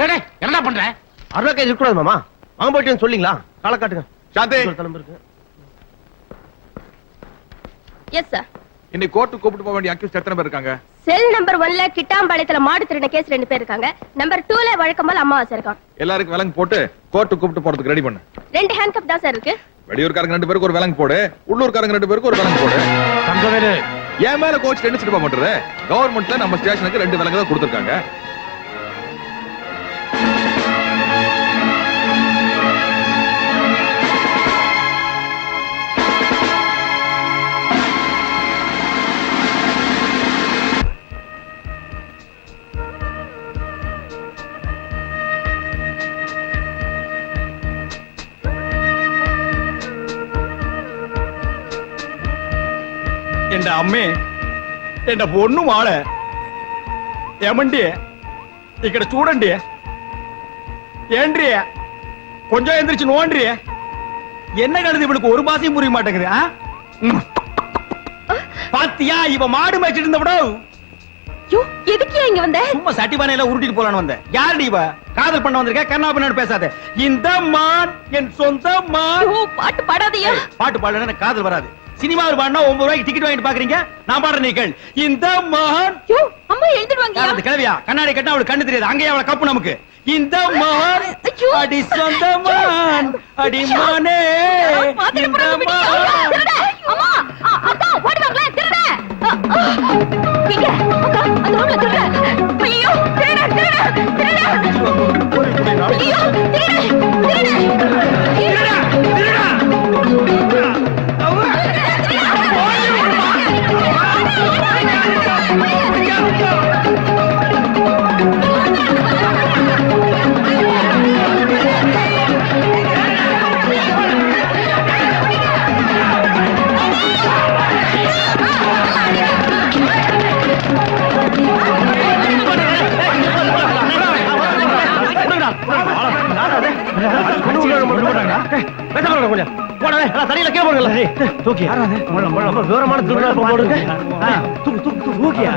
டேய் என்னடா பண்ற? அருணா கை இருக்கக்கூடாது மாமா. வாங்க போயிட்டு சொல்லீங்களா? காலை காட்டுங்க. சாந்தி தலைமை இருக்கு. Yes sir. இன்னைக்கு கோர்ட்டு கூப்பிட்டு போக வேண்டிய அக்யூஸ்ட் எத்தனை பேர் இருக்காங்க? செல் நம்பர் 1ல கிட்டாம்பாளையத்துல மாடு திருடின கேஸ் 2 பேர் இருக்காங்க. நம்பர் 2ல வழக்கம் போல அம்மாவாசை இருக்கான். எல்லாருக்கும் விலங்கு போட்டு கோர்ட்டு கூப்பிட்டு போறதுக்கு ரெடி பண்ணு. 2 ஹேண்ட் கப் தான் சார் இருக்கு. வெளியூர்காரங்க 2 பேருக்கு ஒரு விலங்கு போடு, உள்ளூர்காரங்க 2 பேருக்கு ஒரு விலங்கு போடு. தங்கவேலு ஏன் மேல கோச் என்ன சிட்டு பண்றது? கவர்மெண்ட்ல நம்ம ஸ்டேஷனுக்கு 2 விலங்கு தான் கொடுத்திருக்காங்க. എന്റെ അമ്മേ എന്റെ പൊണ്ണു മാളെ ఏమండి ఇక్కడ చూడండి ఏంట్రీ కొంచెం ఎந்திரிச்சு நோண்டி என்ன கழுது இவளுக்கு ஒரு பாசையும் புரிய மாட்டேங்குது பாத்தியா இவ மாடு மேய்ச்சிட்டு இருந்தவடோ யோ எதுக்கு இங்க வந்த சும்மா சட்டிபானையில உருட்டிட்டு போலான்னு வந்த யாருடி இவ காதல் பண்ண வந்திருக்க கண்ணா பின்னாடி பேசாத இந்த மான் என் சொந்த மான் யோ பாட்டு பாடாதீயா பாட்டு பாடலன்னா எனக்கு காதல் வராது சினிமாவுக்கு பாடினா 9 ரூபாய்க்கு டிக்கெட் வாங்கிட்டு பாக்குறீங்க நான் பாடுறேன் நீ கேள் இந்த மான் யோ அம்மா எழுதிடுவாங்க அந்த கிழவியா கண்ணாடி கட்டினா அவளுக்கு கண்ணு தெரியாது அங்கேயே அவளை கப்பு நமக்கு இந்த மான் அடி சொந்த மான் அடி மானே இந்த மான் அம்மா அக்கா ஓடுவாங்களே திருட இங்க அக்கா அந்த ரூம்ல திருட ஐயோ திருட திருட திருட ஐயோ திருட போடா தடியில கீழே போடுங்க தூக்கி ரொம்ப விவரமான திருவிழா போடுங்க தூக்கியா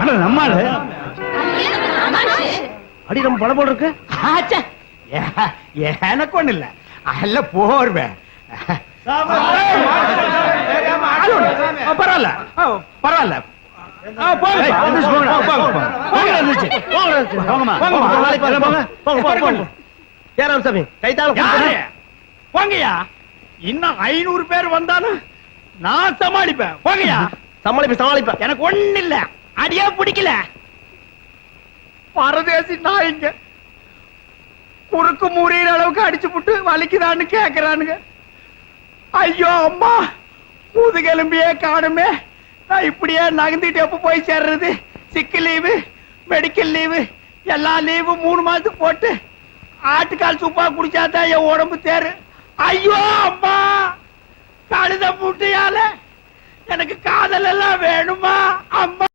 ஆனா நம்மால அடி நம்ம பணம் போடு இருக்கு எனக்கு ஒண்ணு இல்ல அல்ல போர்வேன் பரவாயில்ல பரவாயில்ல போங்கயா இன்னும் 500 பேர் வந்தாலும் நான் சமாளிப்பேன் போங்கயா சமாளிப்பேன் எனக்கு ஒண்ணு இல்ல அடியே பிடிக்கல பரதேசி நாய்ங்க குறுக்கு முறியிற அளவுக்கு அடிச்சு புட்டு வலிக்குதான்னு கேக்குறானுங்க ஐயோ அம்மா முதுகெலும்பியே காணுமே நான் இப்படியே நகர்ந்துட்டு எப்ப போய் சேர்றது சிக்கு லீவு மெடிக்கல் லீவு எல்லா லீவு 3 மாசத்துக்கு போட்டு ஆட்டுக்கால் சூப்பா குடிச்சாதான் என் உடம்பு தேரு ஐயோ அம்மா கழுத முட்டையால எனக்கு காதல் எல்லாம் வேணுமா அம்மா